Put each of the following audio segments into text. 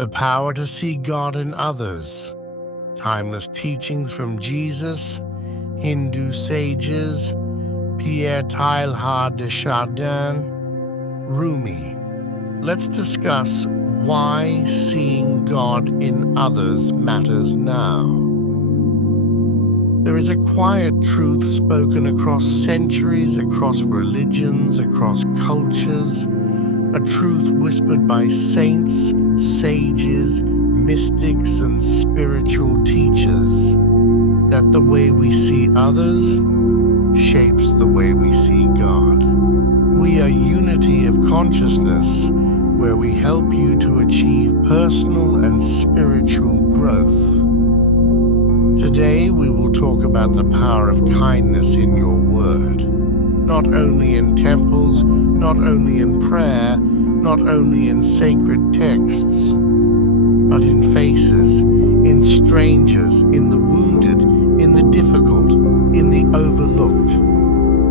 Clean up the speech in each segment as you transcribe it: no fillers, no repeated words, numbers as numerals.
The power to see God in others. Timeless teachings from Jesus, Hindu sages, Teilhard de Chardin, Rumi. Let's discuss why seeing God in others matters now. There is a quiet truth spoken across centuries, across religions, across cultures, a truth whispered by saints, sages, mystics, and spiritual teachers, that the way we see others shapes the way we see God. We are unity of consciousness, where we help you to achieve personal and spiritual growth. Today we will talk about the power of kindness in your word, not only in temples, not only in prayer, not only in sacred texts, but in faces, in strangers, in the wounded, in the difficult, in the overlooked.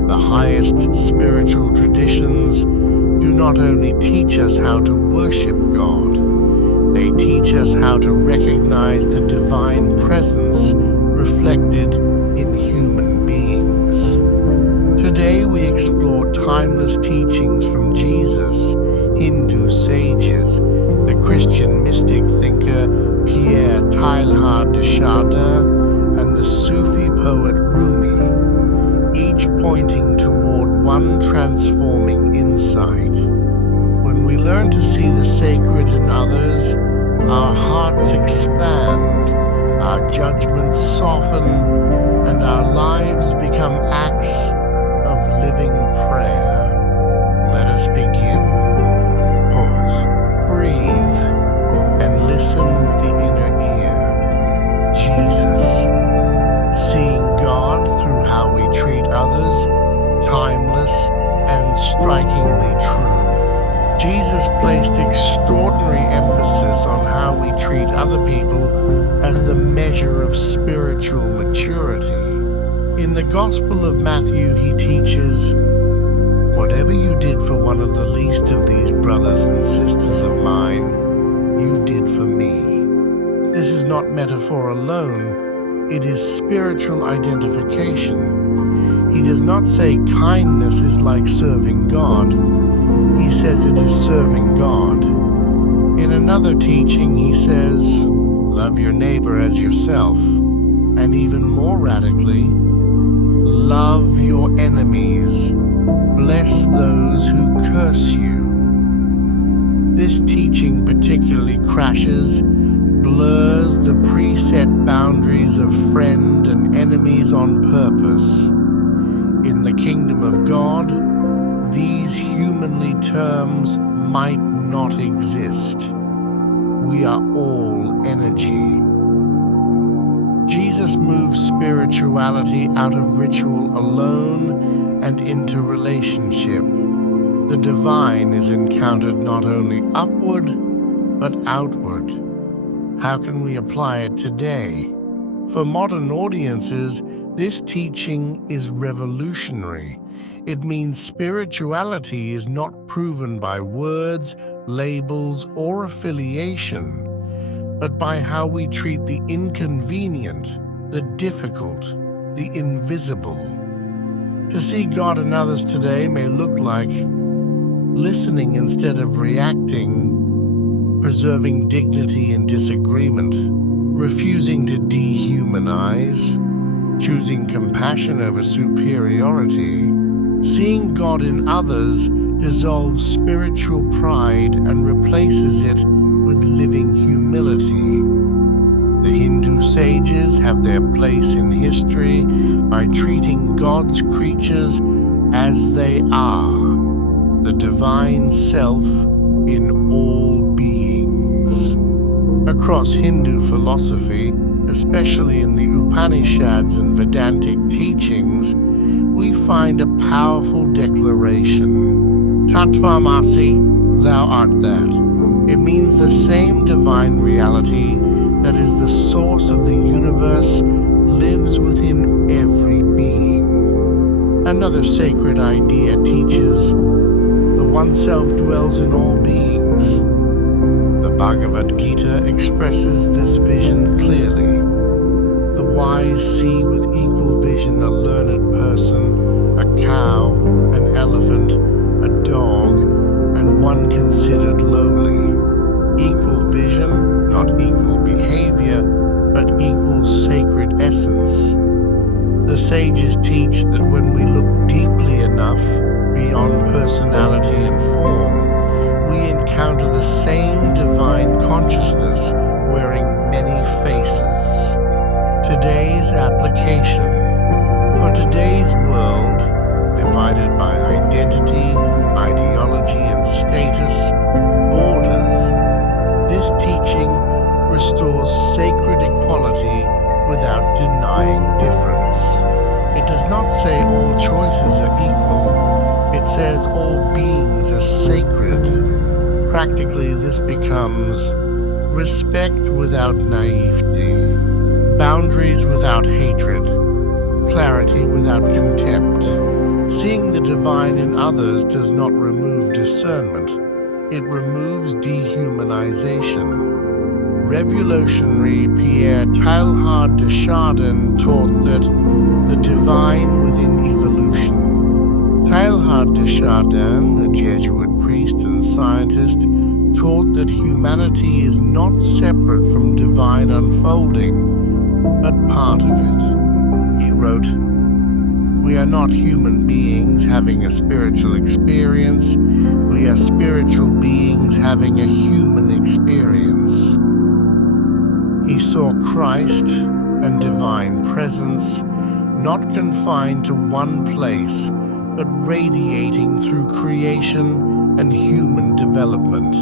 The highest spiritual traditions do not only teach us how to worship God, they teach us how to recognize the divine presence reflected in human beings. Today we explore timeless teachings from Jesus, Hindu sages, the Christian mystic thinker Teilhard de Chardin, and the Sufi poet Rumi, each pointing toward one transforming insight. When we learn to see the sacred in others, our hearts expand, our judgments soften, and our lives become acts of living prayer. Let us begin. Pause, breathe, and listen with the inner ear. Jesus, seeing God through how we treat others, timeless and strikingly true. Jesus placed extraordinary emphasis on how we treat other people as the measure of spiritual maturity. In the Gospel of Matthew, he teaches, "Whatever you did for one of the least of these brothers and sisters of mine, you did for me." This is not metaphor alone, it is spiritual identification. He does not say kindness is like serving God. He says it is serving God. In another teaching, he says, love your neighbor as yourself. And even more radically, love your enemies. Bless those who curse you. This teaching particularly blurs the preset boundaries of friend and enemies on purpose. In the kingdom of God, these humanly terms might not exist. We are all energy. Jesus moves spirituality out of ritual alone and into relationship. The divine is encountered not only upward, but outward. How can we apply it today? For modern audiences, this teaching is revolutionary. It means spirituality is not proven by words, labels, or affiliation, but by how we treat the inconvenient, the difficult, the invisible. To see God in others today may look like listening instead of reacting, preserving dignity in disagreement, refusing to dehumanize, choosing compassion over superiority. Seeing God in others dissolves spiritual pride and replaces it with living humility. The Hindu sages have their place in history by treating God's creatures as they are, the divine self in all beings. Across Hindu philosophy, especially in the Upanishads and Vedantic teachings, we find a powerful declaration. Tattvamasi, thou art that. It means the same divine reality that is the source of the universe lives within every being. Another sacred idea teaches the one self dwells in all beings. The Bhagavad Gita expresses this vision clearly. The wise see with equal vision a learned person, a cow, an elephant, a dog, and one considered lowly. Equal vision, not equal behavior, but equal sacred essence. The sages teach that when we look deeply enough beyond personality and form, we encounter the same divine consciousness wearing many faces. Today's application. For today's world, divided by identity, ideology, and status, borders, this teaching restores sacred equality without denying difference. It does not say all choices are equal. It says all beings are sacred. Practically, this becomes respect without naivety, boundaries without hatred, clarity without contempt. Seeing the divine in others does not remove discernment. It removes dehumanization. Revolutionary Pierre Teilhard de Chardin taught that the divine within evolution. Teilhard de Chardin, a Jesuit priest and scientist, taught that humanity is not separate from divine unfolding, but part of it. He wrote, "We are not human beings having a spiritual experience. We are spiritual beings having a human experience." He saw Christ and divine presence not confined to one place, but radiating through creation and human development.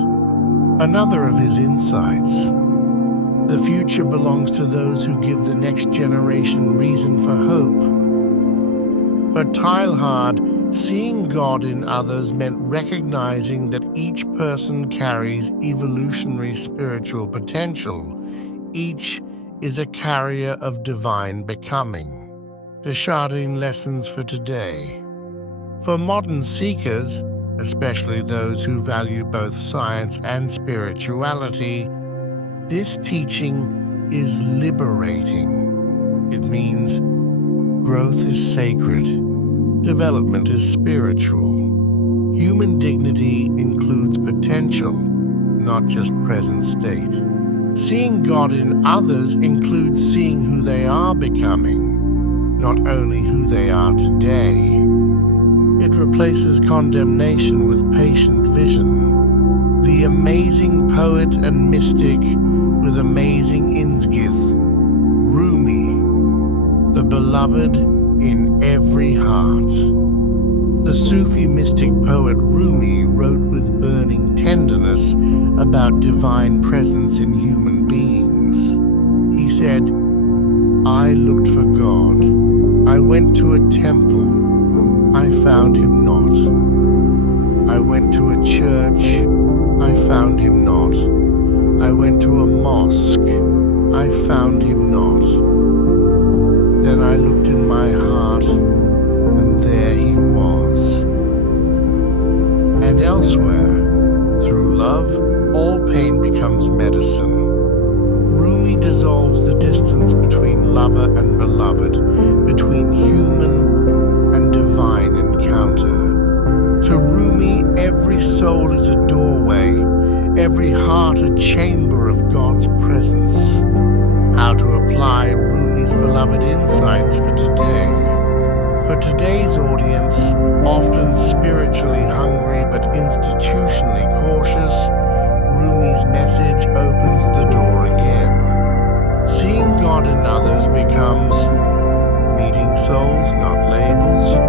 Another of his insights: the future belongs to those who give the next generation reason for hope. For Teilhard, seeing God in others meant recognizing that each person carries evolutionary spiritual potential. Each is a carrier of divine becoming. De Chardin lessons for today. For modern seekers, especially those who value both science and spirituality, this teaching is liberating. It means growth is sacred, development is spiritual. Human dignity includes potential, not just present state. Seeing God in others includes seeing who they are becoming, not only who they are today. It replaces condemnation with patient vision. The amazing poet and mystic with amazing inzgith, Rumi, the beloved in every heart. The Sufi mystic poet Rumi wrote with burning tenderness about divine presence in human beings. He said, "I looked for God. I went to a temple. I found him not. I went to a church. I found him not. I went to a mosque. I found him not. Then I looked in my heart, and there he was." And elsewhere, through love, all pain becomes medicine. Rumi dissolves the distance between lover and beloved, between human and divine encounter. To Rumi, every soul is a doorway, every heart a chamber of God's presence. How to apply Rumi's beloved insights for today. For today's audience, often spiritually hungry but institutionally cautious, Rumi's message opens the door again. Seeing God in others becomes meeting souls, not labels,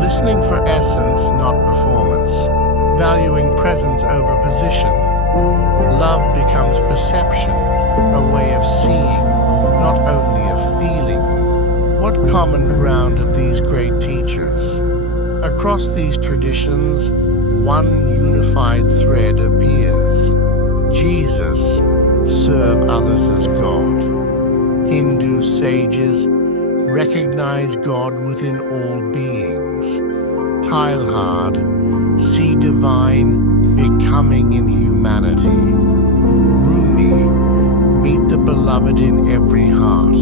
listening for essence, not performance, valuing presence over position. Love becomes perception, a way of seeing, not only a feeling. What common ground of these great teachers? Across these traditions, one unified thread appears. Jesus, serve others as God. Hindu sages recognize God within all beings. Teilhard, see divine becoming in humanity. beloved in every heart.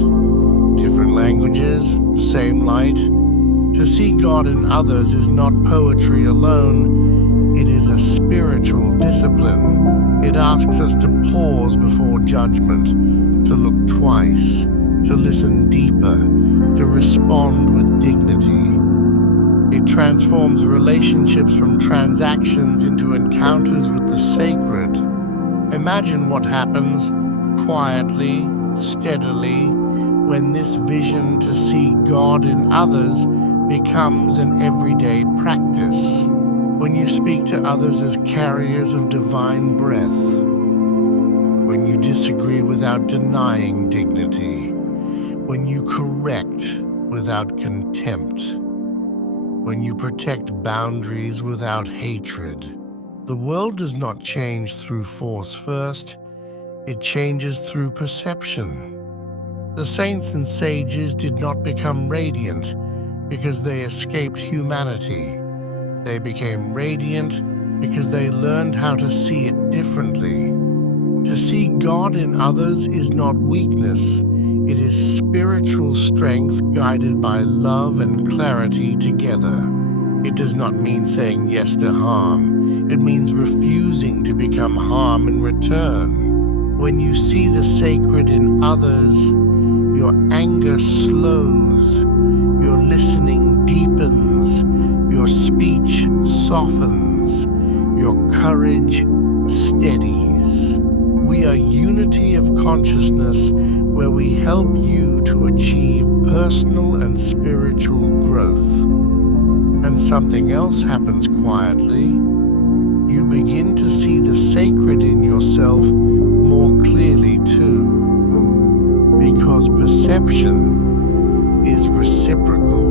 Different languages, same light. To see God in others is not poetry alone, it is a spiritual discipline. It asks us to pause before judgment, to look twice, to listen deeper, to respond with dignity. It transforms relationships from transactions into encounters with the sacred. Imagine what happens quietly, steadily, when this vision to see God in others becomes an everyday practice. When you speak to others as carriers of divine breath. When you disagree without denying dignity. When you correct without contempt. When you protect boundaries without hatred. The world does not change through force first, it changes through perception. The saints and sages did not become radiant because they escaped humanity. They became radiant because they learned how to see it differently. To see God in others is not weakness, it is spiritual strength guided by love and clarity together. It does not mean saying yes to harm, it means refusing to become harm in return. When you see the sacred in others, your anger slows, your listening deepens, your speech softens, your courage steadies. We are unity of consciousness where we help you to achieve personal and spiritual growth. And something else happens quietly. You begin to see the sacred in yourself more clearly too. Because perception is reciprocal.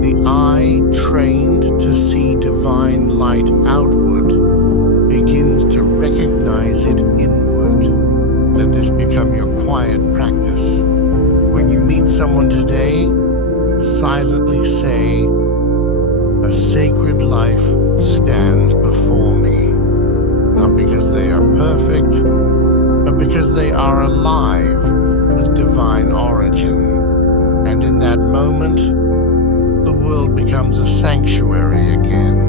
The eye trained to see divine light outward begins to recognize it inward. Let this become your quiet practice. When you meet someone today, silently say, "A sacred life stands before me," not because they are perfect, but because they are alive with divine origin. And in that moment, the world becomes a sanctuary again.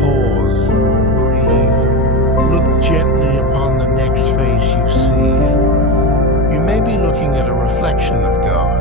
Pause, breathe, look gently upon the next face you see. You may be looking at a reflection of God,